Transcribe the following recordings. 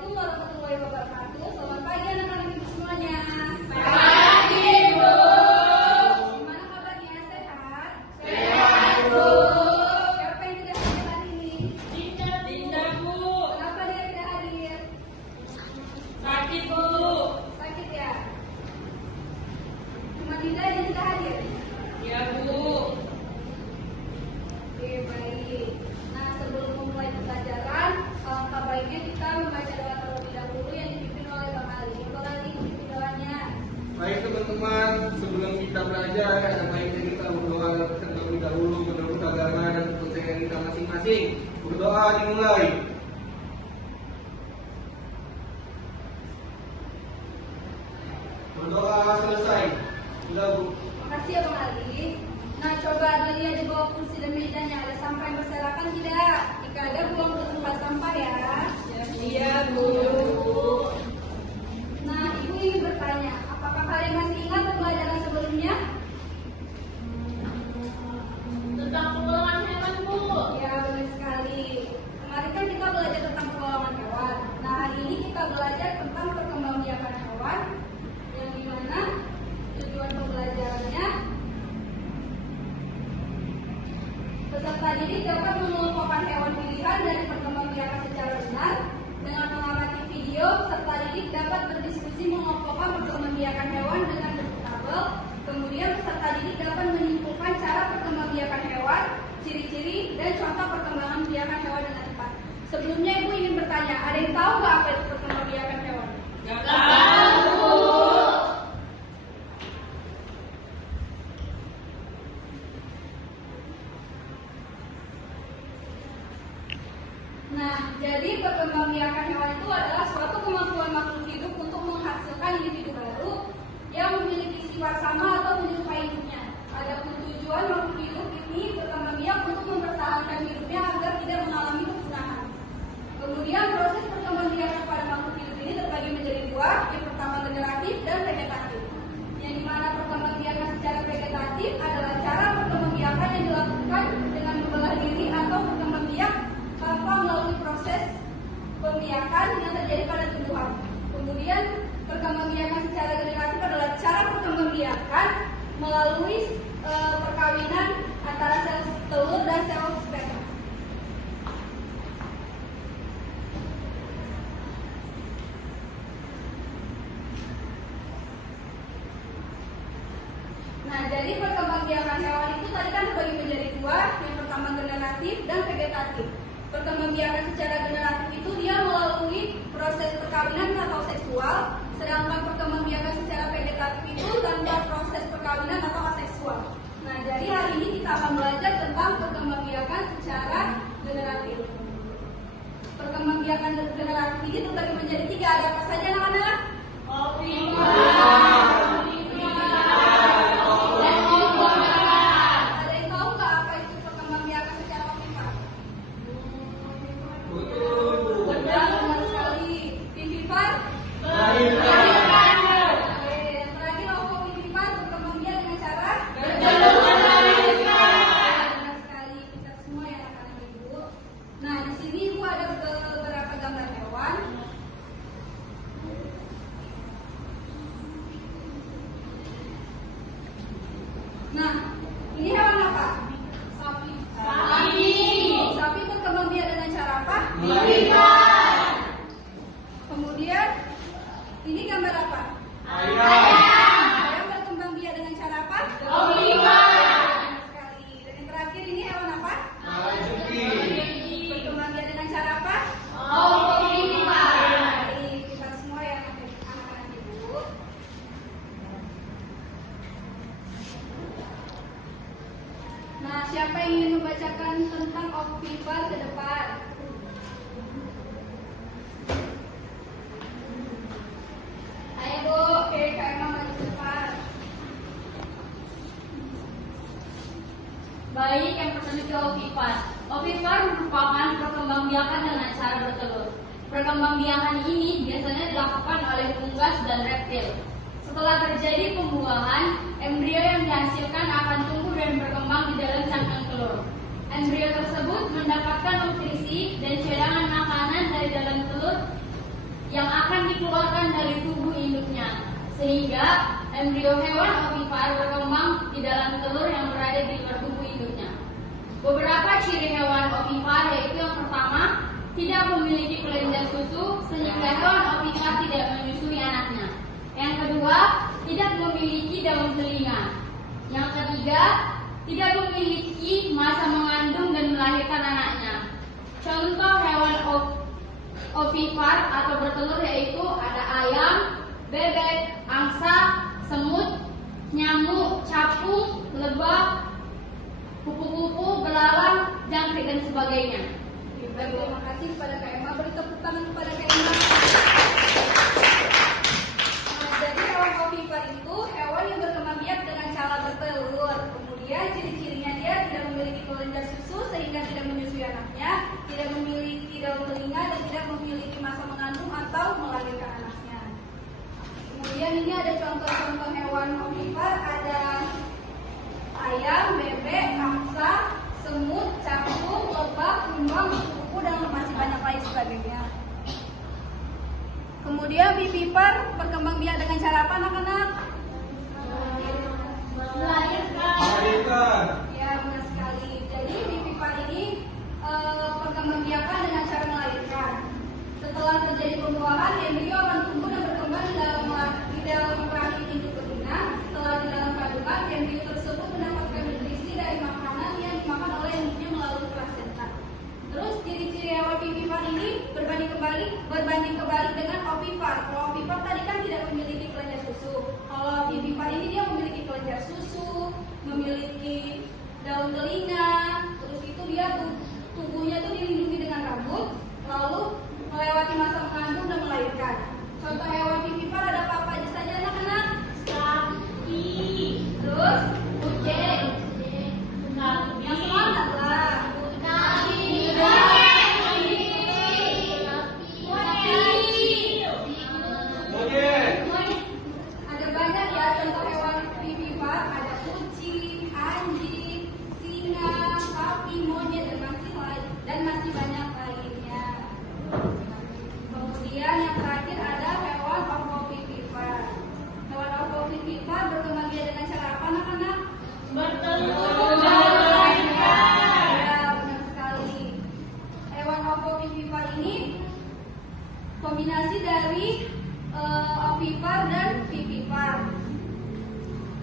Assalamualaikum warahmatullahi wabarakatuh. Selamat pagi anak-anak ibu semuanya. Pagi, Bu. Gimana kabarnya? Sehat? Sehat, Bu. Siapa yang tidak hadir hari ini? Dinda, Bu. Kenapa dia tidak hadir? Sakit, Bu. Sakit ya? Cuma Dinda yang tidak hadir? Ya, Bu. Oke, baik. Nah, sebelum memulai pembelajaran, alangkah baiknya kita membaca doa terlebih dahulu yang dipimpin oleh Bang Ali. Bang Ali, pimpin doanya. Baik teman-teman, sebelum kita belajar, ada baiknya kita berdoa terlebih dahulu menurut agama dan kepercayaan kita masing-masing. Berdoa dimulai. Berdoa selesai. Sudah, Bu. Makasih ya Bang Ali. Nah, coba dilihat di bawah kursi dan mejanya ada sampah yang berserakan tidak? Jika ada, buang ke tempat sampah ya. Iya, Bu. Nah, Ibu ingin bertanya, apakah kalian masih ingat pembelajaran sebelumnya? Tentang pengelolaan hewan, Bu. Ya, benar sekali. Kemarin kan kita belajar tentang pengelolaan hewan. Nah, hari ini kita belajar tentang perkembangbiakan hewan, yang dimana tujuan pembelajarannya peserta didik dapat mengelompokkan hewan pilihan dari perkembangbiakan secara benar. Dengan mengamati video, peserta didik dapat berdiskusi mengelompokkan perkembangbiakan hewan dengan bentuk tabel. Kemudian peserta didik dapat menyimpulkan cara perkembangbiakan hewan, ciri-ciri, dan contoh perkembangan biakan hewan dengan tepat. Sebelumnya Ibu ingin bertanya, ada yang tahu nggak apa itu perkembangbiakan hewan? Nggak tahu, Bu. Nah, jadi perkembangbiakan hewan itu adalah suatu kemampuan makhluk hidup untuk menghasilkan individu baru yang memiliki sifat sama atau menyerupai hidupnya. Adapun tujuan makhluk hidup ini berkembang biak untuk mempertahankan hidupnya agar tidak mengalami kepunahan. Kemudian proses perkembangbiakan pada makhluk hidup ini terbagi menjadi dua, yang pertama generatif dan vegetatif. Yang dimana perkembangbiakan secara vegetatif adalah cara perkembangbiakan yang dilakukan dengan membelah diri atau berkembang biak tanpa melalui proses pembiakan yang terjadi pada tumbuhan. Kemudian perkembangbiakan secara generatif adalah cara perkembangbiakan melalui perkawinan antara sel telur dan sel sperma. Nah, jadi perkembangbiakan hewan itu tadi kan terbagi menjadi dua, yang pertama generatif dan vegetatif. Perkembangbiakan secara generatif itu dia melalui proses perkawinan atau seksual, sedangkan perkembangbiakan secara vegetatif itu tanpa proses perkawinan atau aseksual. Nah, jadi hari ini kita akan belajar tentang perkembangbiakan secara generatif. Perkembangbiakan generatif ini terbagi menjadi tiga, ada apa saja anak-anak? Ada yang tahu nggak apa itu perkembangbiakan secara optimal? Betul, Bu. Benar sekali. Vivipan? Baik. Yang terakhir apa Vivipan? Perkembangbiakan dengan cara? Benar sekali. Kita semua ya anak-anak ibu. Nah, di sini ibu ada beberapa gambar hewan. Nah, ini hewan apa? Sapi. Sapi berkembangbiak dengan cara apa? Kemudian ini gambar apa? Ayam berkembangbiak dengan cara apa? Benar sekali. Dan yang terakhir ini hewan apa? Berkembangbiak dengan cara apa? Baik, kita semua ya anak-anak ibu. Nah, siapa yang ingin membacakan tentang ovipar ke depan? Ayo Bu, oke Kak Emma maju ke depan. Baik, yang pertama itu ovipar. Ovipar merupakan perkembangbiakan dengan cara bertelur. Perkembangbiakan ini biasanya dilakukan oleh unggas dan reptil. Setelah terjadi pembuahan, embrio yang dihasilkan akan tumbuh dan berkembang di dalam cangkang telur. Embrio tersebut mendapatkan nutrisi dan cadangan makanan dari dalam telur dikeluarkan dari tubuh induknya, sehingga embrio hewan ovipar berkembang di dalam telur yang berada di luar tubuh induknya. Beberapa ciri hewan ovipar yaitu yang pertama, tidak memiliki kelenjar susu sehingga hewan ovipar tidak menyusui anaknya. Yang kedua, tidak memiliki daun telinga. Yang ketiga, tidak memiliki masa mengandung dan melahirkan anaknya. Contoh hewan ovipar atau bertelur yaitu ada ayam, bebek, angsa, semut, nyamuk, capung, lebah, kupu-kupu, belalang, jangkrik dan sebagainya. Terima kasih kepada Kak Emma. Beri tepuk tangan kepada Kak Emma. Jadi hewan ovipar itu hewan yang berkembang biak dengan cara bertelur. Kemudian ciri-cirinya dia tidak memiliki kelenjar susu sehingga tidak menyusui anaknya, tidak memiliki daun telinga dan tidak memiliki masa mengandung atau melahirkan anaknya. Kemudian ini ada contoh-contoh hewan ovipar, ada ayam, bebek, angsa, semut, capung, lebah, kumbang, kupu-kupu dan masih banyak lain sebagainya. Kemudian vivipar berkembang biak dengan cara apa anak-anak? Melahirkan. Ya, benar sekali. Jadi vivipar ini perkembang biakan dengan cara melahirkan. Setelah terjadi pembuahan, embrio akan tumbuh dan berkembang di dalam rahim induk betina. Setelah di dalam kandungan, embrio tersebut mendapatkan nutrisi dari makanan yang dimakan oleh induknya melalui plasenta. Terus ciri-ciri hewan vivipar ini berbanding kebalik dengan ovipar. Kalau ovipar tadi kan tidak memiliki kelenjar susu. Kalau vivipar ini dia memiliki kelenjar susu, memiliki daun telinga, terus itu dia tubuhnya itu dilindungi dengan rambut, lalu melewati masa mengandung dan melahirkan. Contoh hewan vivipar ada apa aja saja anak-anak? Sapi. Terus kucing. Yang semangat lah. Ada banyak ya contoh hewan vivipar, ada kucing, anjing, singa, sapi, monyet dan masih banyak lainnya. Kemudian yang terakhir ada hewan ovovivipar. Hewan ovovivipar berkembang biak dengan cara apa anak-anak? Bertelur. Ya, benar sekali. Hewan ovovivipar ini kombinasi dari ovipar dan vivipar.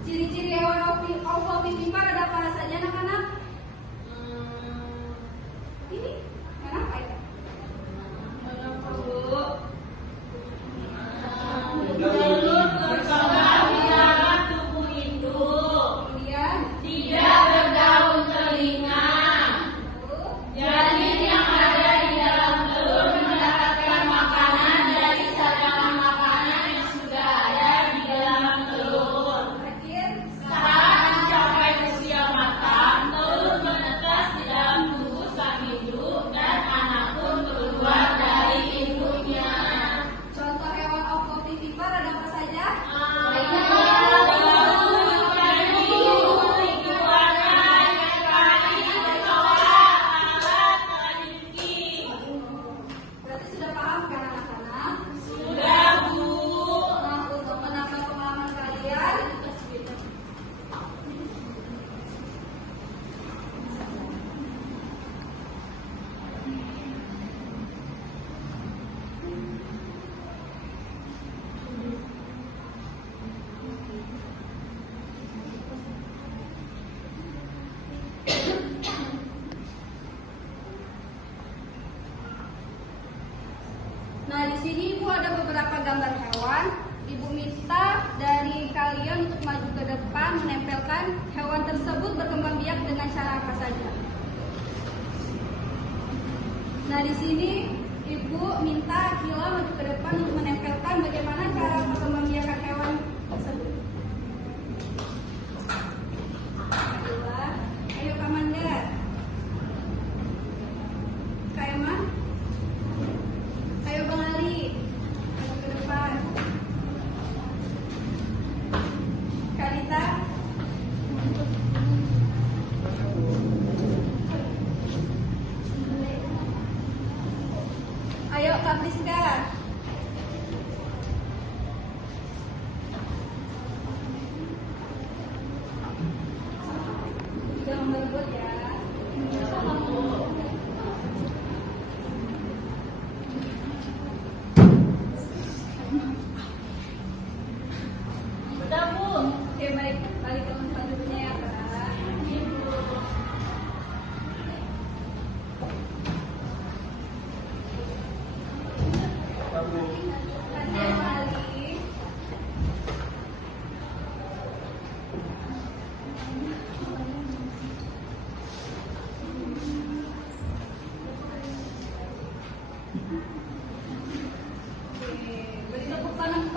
Ciri-ciri hewan ovovivipar ada apa saja anak-anak? Ini mana apa ya? Bertelur berkembang di dalam tubuh induk. Kemudian Tidak berdaun telinga. Janin yang ada di dalam telur mendapatkan makanan dari cadangan makanan yang sudah ada di dalam telur. terakhir Saat mencapai usia matang, telur menetas di dalam tubuh sang induk dan anak pun keluar dari induknya. contoh hewan ovovivipar ada apa saja? Berarti sudah paham kan anak-anak? Sudah, Bu. Nah, untuk menambah pemahaman kalian, nah di sini Ibu ada beberapa gambar hewan. Ibu minta dari kalian untuk maju ke depan menempelkan hewan tersebut berkembang biak dengan cara apa saja. Nah di sini Ibu minta Akila maju ke depan untuk menempelkan bagaimana cara berkembang biakan hewan tersebut. Akila, ayo Kamanda. Kak Emma. Ayo Bang Ali, maju ke depan. Kalita. Ayo Kak Priska.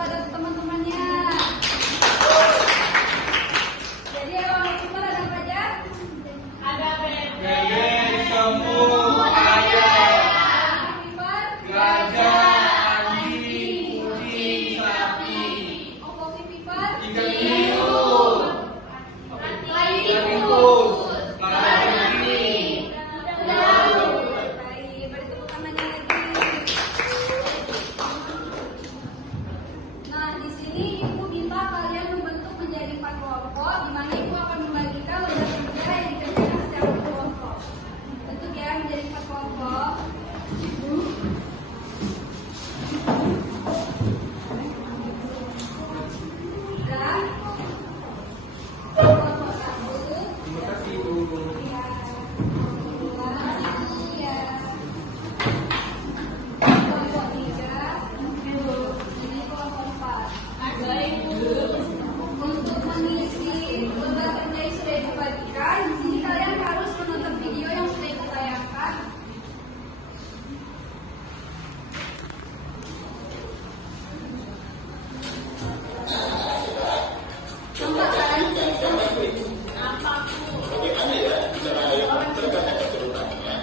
kepada teman-temannya. Jadi hewan ovipar ada apa aja? Ada bebek, Bebek, semut, ayam, Ovipar, gajah, anjing, kucing, sapi, ovipar, ikan hiu, ikan tikus, laut. Baik, beri tepuk tangannya lagi. Nah, di sini Ibu minta kalian membentuk menjadi 4 kelompok, di mana Ibu akan membagikan lomba kerja yang dikerjakan secara kelompok. Bentuk ya menjadi 4 kelompok. Dan kelompok 1. Terima kasih Bu. Ya, ya. Kelompok 3, ini kelompok 4. baik Bu. Untuk mengisi lomba kerja yang sudah Ibu bagikan, di sini kalian harus menonton video yang sudah Ibu tayangkan. Nampak kan? Nampak Bu. Bagaimana ya cara ayam terbanyak keturunannya?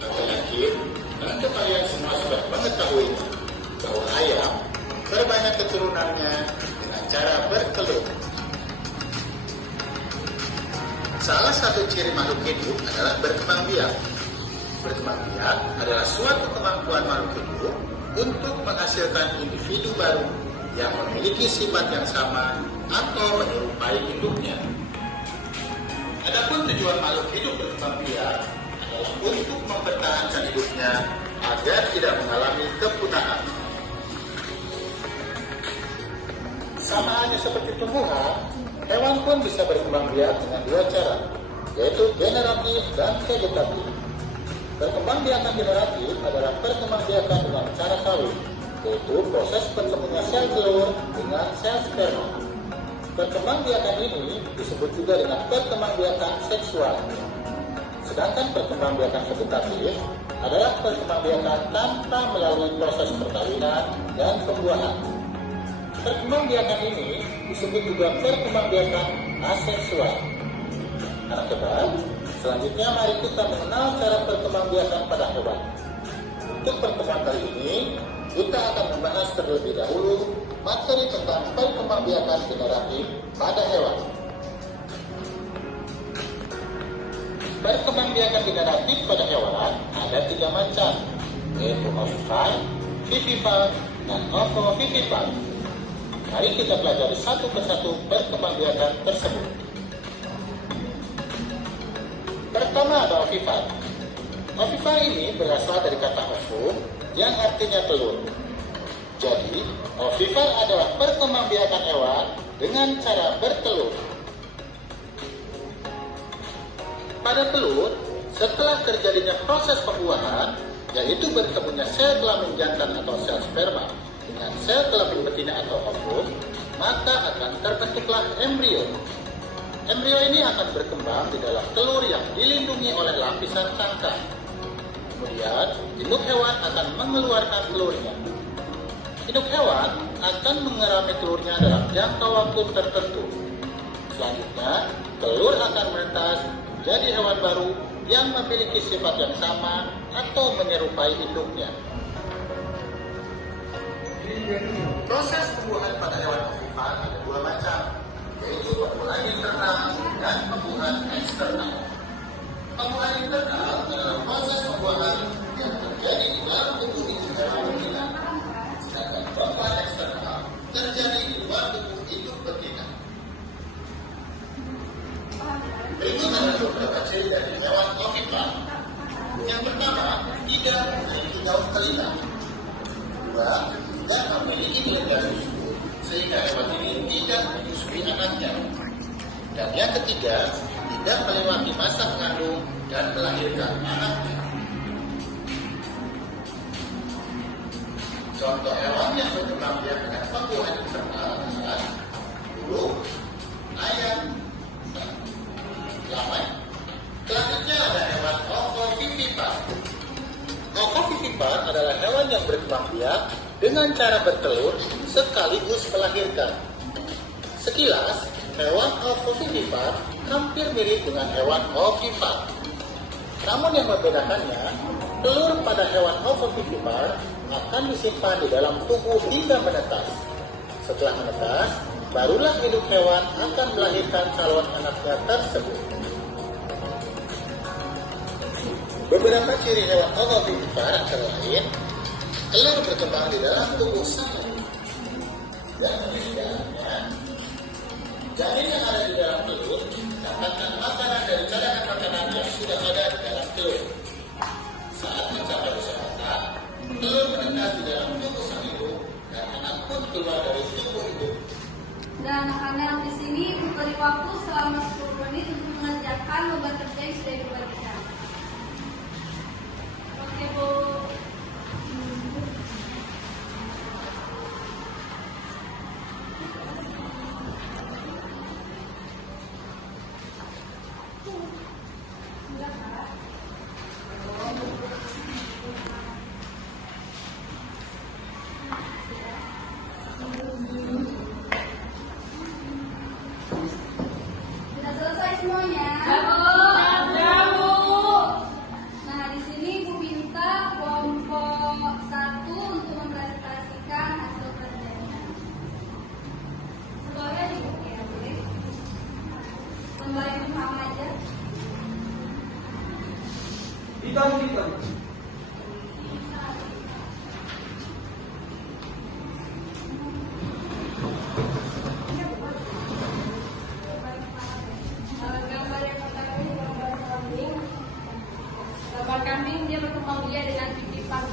Saya yakin tentu kalian semua sudah mengetahui bahwa ayam terbanyak keturunannya dengan cara bertelur. Salah satu ciri makhluk hidup adalah berkembang biak. Berkembang biak adalah suatu kemampuan makhluk hidup untuk menghasilkan individu baru yang memiliki sifat yang sama atau menyerupai induknya. Adapun tujuan makhluk hidup berkembang biak adalah untuk mempertahankan hidupnya agar tidak mengalami kepunahan. Sama halnya seperti tumbuhan, hewan pun bisa berkembang biak dengan 2 cara, yaitu generatif dan vegetatif. Perkembangbiakan generatif adalah perkembangbiakan dengan cara kawin, yaitu proses bertemunya sel telur dengan sel sperma. Perkembangbiakan ini disebut juga dengan perkembangbiakan seksual. Sedangkan perkembangbiakan vegetatif adalah perkembangbiakan tanpa melalui proses perkawinan dan pembuahan. Perkembangbiakan ini disebut juga perkembangbiakan aseksual. Anak kebal, selanjutnya mari kita mengenal cara perkembangbiakan pada hewan. Untuk pertemuan kali ini, kita akan membahas terlebih dahulu materi tentang perkembangbiakan generatif pada hewan. Perkembangbiakan generatif pada hewan ada 3 macam, yaitu ovipar, vivipar, dan ovovivipar. Mari kita pelajari satu persatu perkembangbiakan tersebut. Pertama ada ovipar. Ovipar ini berasal dari kata ovum yang artinya telur. Jadi, ovipar adalah perkembangbiakan hewan dengan cara bertelur. Pada telur, setelah terjadinya proses pembuahan, yaitu bertemunya sel kelamin jantan atau sel sperma dengan sel kelamin betina atau ovum, maka akan terbentuklah embrio. Embrio ini akan berkembang di dalam telur yang dilindungi oleh lapisan tangkai. Kemudian, induk hewan akan mengeluarkan telurnya. Induk hewan akan mengerami telurnya dalam jangka waktu tertentu. Selanjutnya, telur akan menetas menjadi hewan baru yang memiliki sifat yang sama atau menyerupai induknya. Proses pembuahan pada hewan ovipar ada 2 macam, yaitu pembuahan internal dan pembuahan eksternal. Pembuahan internal adalah proses pembuahan yang terjadi di dalam tubuh induk hewan betina. Sedangkan pembuahan eksternal terjadi di luar tubuh induk betina. Berikut adalah beberapa ciri dari hewan ovipar. Yang pertama, tidak memiliki daun telita. Kedua, tidak memiliki kelenjar susu, sehingga hewan ini tidak menyusui anaknya. Dan yang ketiga, tidak melewati masa mengandung dan melahirkan anaknya. Contoh hewan yang berkembang biak dengan pembuahan internal adalah burung, ayam, dan lamai. Selanjutnya ada hewan ovovivipar. Ovovivipar adalah hewan yang berkembang biak dengan cara bertelur sekaligus melahirkan. Sekilas, hewan ovovivipar hampir mirip dengan hewan ovipar. Namun yang membedakannya, telur pada hewan ovovivipar akan disimpan di dalam tubuh hingga menetas. Setelah menetas, barulah induk hewan akan melahirkan calon anaknya tersebut. Beberapa ciri hewan ovovivipar antara lain, telur berkembang di dalam tubuh sang dan menjadikannya janin yang ada di dalam telur dapatkan makanan dari cadangan makanan yang sudah ada di dalam telur. Saat mencapai usia matang, telur menetas di dalam tubuh sang induk dan anak pun keluar dari tubuh induk. Dan anak-anak di sini diberi waktu selama 10 menit untuk mengerjakan beban kerja yang sudah dibagikan. Oke, Bu. Sudah selesai semuanya? Nah, di sini Bu minta kelompok 1 untuk mempresentasikan hasil kerjanya. Semuanya di buku ya, Bu. Kembali sama aja. Hitam. Gambar yang pertama ini gambar kambing. Gambar kambing dia berkembang biak dengan titipan.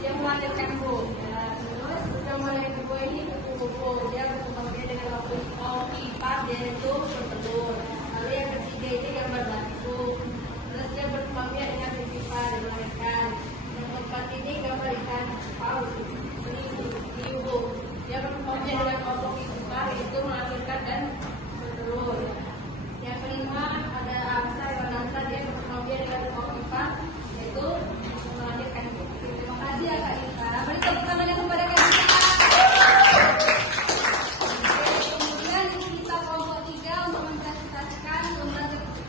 Dia melahirkan Bu. Ya, terus gambar yang kedua ini kupu-kupu. Dia berkembang biak dengan ovipar, dia itu bertelur. Lalu yang ketiga ini gambar batu. Terus dia berkembang biak dengan titipan, dia melahirkan. Yang keempat ini gambar ikan paus. Ini Bu. Dia berkembang biak dengan ovipar, itu melahirkan dan bertelur. Yang kelima ada angsa, hewan angsa, dia berkembang biak dengan ovipar, yaitu melahirkan. Terima kasih ya Kak Ita. Beri tepuk tangannya kepada Kak Ita. Kemudian kita kelompok 3 untuk mempresentasikan lembar keduanya.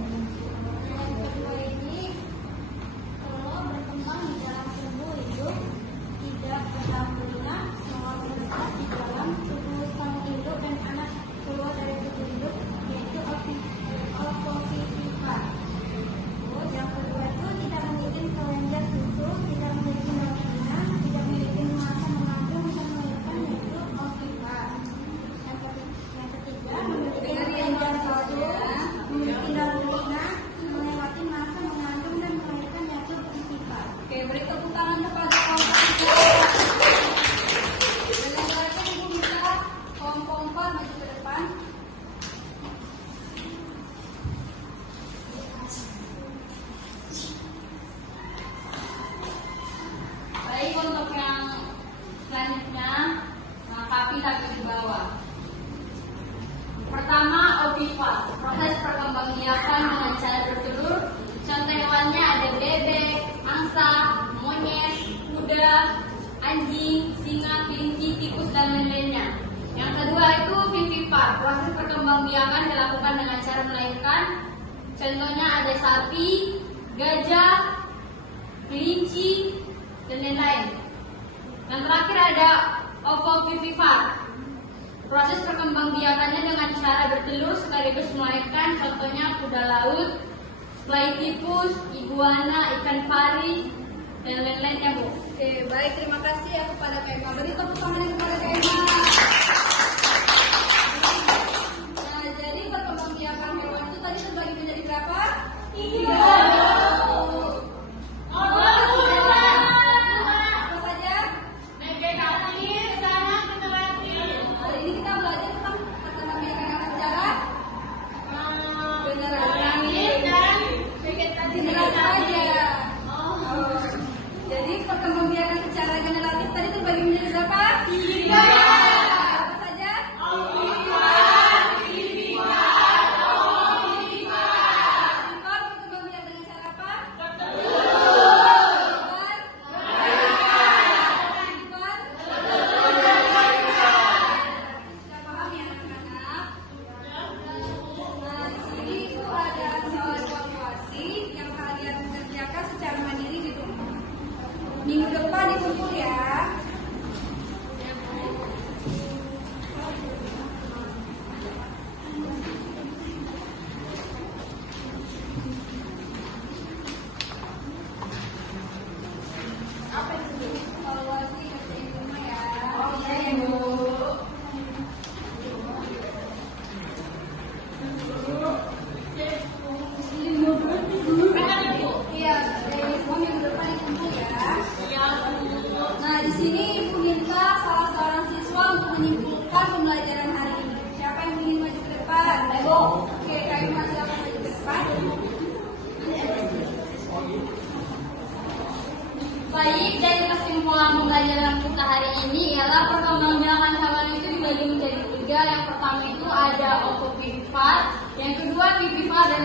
Yang kedua ini telur berkembang di dalam tubuh induk, tidak berhamburan, semua menetas di dalam tubuh sang induk dan anak keluar dari tubuh induk, yaitu ovovivipar. Terus yang kedua itu tidak memiliki kelenjar susu, tidak memiliki vagina, tidak memiliki massa mengandung dan melahirkan, yaitu ovipar. Yang ketiga memiliki kelenjar susu, memiliki vagina, melewati masa mengandung dan melahirkan, yaitu ovipar. Oke, beri tepuk tangan kepada kelompok 3. Dengan mereka Ibu minta kelompok 4 maju ke depan. Baik, untuk yang selanjutnya, melengkapi tapi di bawah. Pertama, ovipar, proses perkembangbiakan dengan cara bertelur. Contoh hewannya ada bebek, angsa, monyet, kuda, anjing, singa, kelinci, tikus, dan lain-lainnya. Yang kedua itu vivipar, proses perkembangbiakan dilakukan dengan cara melahirkan. Contohnya ada sapi, gajah, kelinci, dan lain-lain. Yang terakhir ada ovovivipar. Proses perkembangbiakannya dengan cara bertelur sekaligus melahirkan, contohnya kuda laut, fly tikus, iguana, ikan pari, dan lain-lainnya, Bu. Oke, baik, terima kasih ya kepada Kak Emma. Beri tepuk tangan kepada Kak Emma. Nah, jadi perkembangbiakan hewan itu tadi terbagi menjadi berapa? 3. Apa saja? Hari ini kita belajar tentang perkembangbiakan hewan secara general. General saja. depan dikumpul ya. Evaluasi kerja di rumah ya. Oh iya ya Bu. Iya, dari semua minggu depan dikumpul ya. Ya Bu. Nah, di sini Ibu minta salah seorang siswa untuk menyimpulkan pembelajaran hari ini. Siapa yang ingin maju ke depan? Ayo. Oke, Kak Irma silakan maju ke depan. Baik, dari kesimpulan pembelajaran kita hari ini ialah perkembangbiakan hewan itu dibagi menjadi 3. Yang pertama itu ada ovovivipar, yang kedua vivipar, dan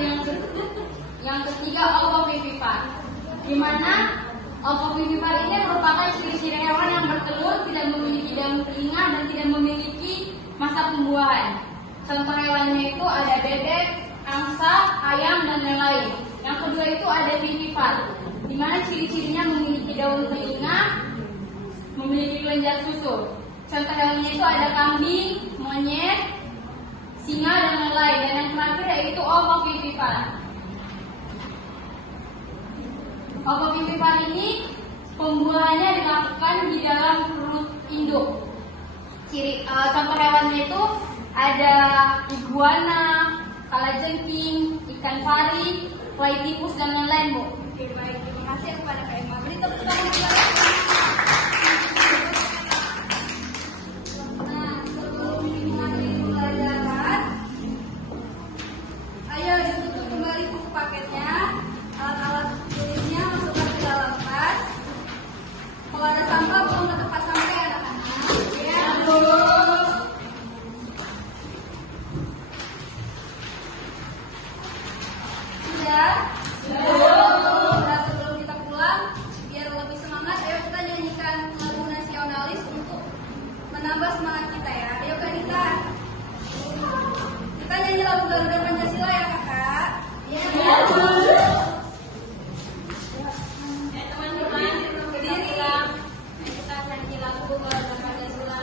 yang ketiga ovovivipar. Di mana ovovivipar ini merupakan ciri-ciri hewan yang bertelur, tidak memiliki daun telinga, dan tidak memiliki masa pembuahan. Contoh hewannya itu ada bebek, angsa, ayam, dan lain-lain. Yang kedua itu ada vivipar, di mana ciri-cirinya memiliki daun telinga, memiliki kelenjar susu. Contoh hewannya itu ada kambing, monyet, singa, dan lain-lain. Dan yang terakhir yaitu ovovivipar. Ovovivipar ini pembuahannya dilakukan di dalam perut induk. Contoh hewannya itu ada iguana, kalajengking, ikan pari, fly tikus, dan lain-lain, Bu. Oke, baik. Terima kasih kepada Kak Irma. Beri tepuk tangan juga. Nah, sebelum mengakhiri pembelajaran, ayo ditutup kembali buku paketnya, alat-alat tulisnya masukkan ke dalam tas. Kalau ada sampah, buang ke tempat sampah ya anak-anak. Ya, Bu. Sudah? Nah, sebelum kita pulang, biar lebih semangat, ayo kita nyanyikan lagu nasionalis untuk menambah semangat kita ya. Ayo Kak Nita. Kita nyanyi lagu Garuda Pancasila ya kakak. Ya Bu. Teman-teman, Berdiri. Kita nyanyi lagu Garuda Pancasila.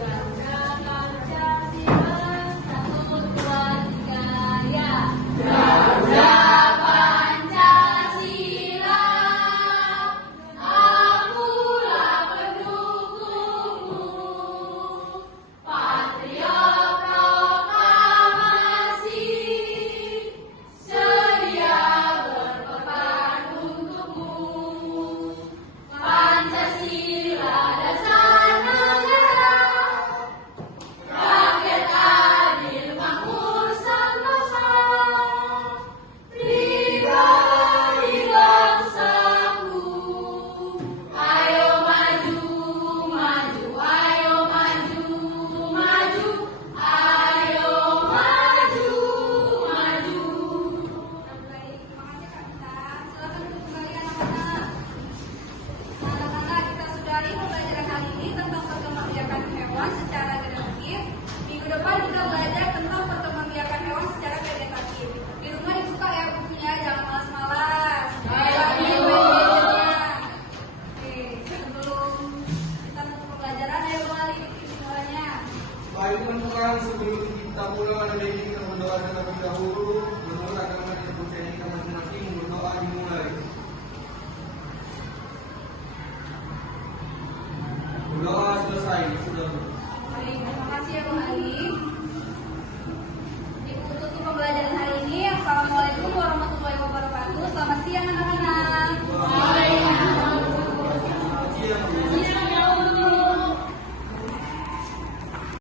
Garuda Pancasila, 1, 2, 3, ya. Garuda Pancasila, akulah pendukungmu. Patriot proklamasi, sedia berkorban untukmu. Pancasila dasar negara, rakyat adil makmur sentosa, pribadi bangsaku. Ayo maju, maju, ayo maju, maju, ayo maju, maju. Baik, terima kasih Kak Nita. Silakan duduk kembali anak-anak. Nah, anak-anak, kita sudahi pembelajaran kali ini tentang perkembangbiakan hewan secara generatif. Minggu depan kita belajar tentang perkembangbiakan hewan secara vegetatif. Di rumah dibuka ya bukunya, jangan malas-malas. Main gadgetnya. Oke, sebelum kita menutup pembelajaran, ayo kembali bikin semuanya. Baik teman-teman, sebelum kita pulang ada baiknya kita berdoa terlebih dahulu.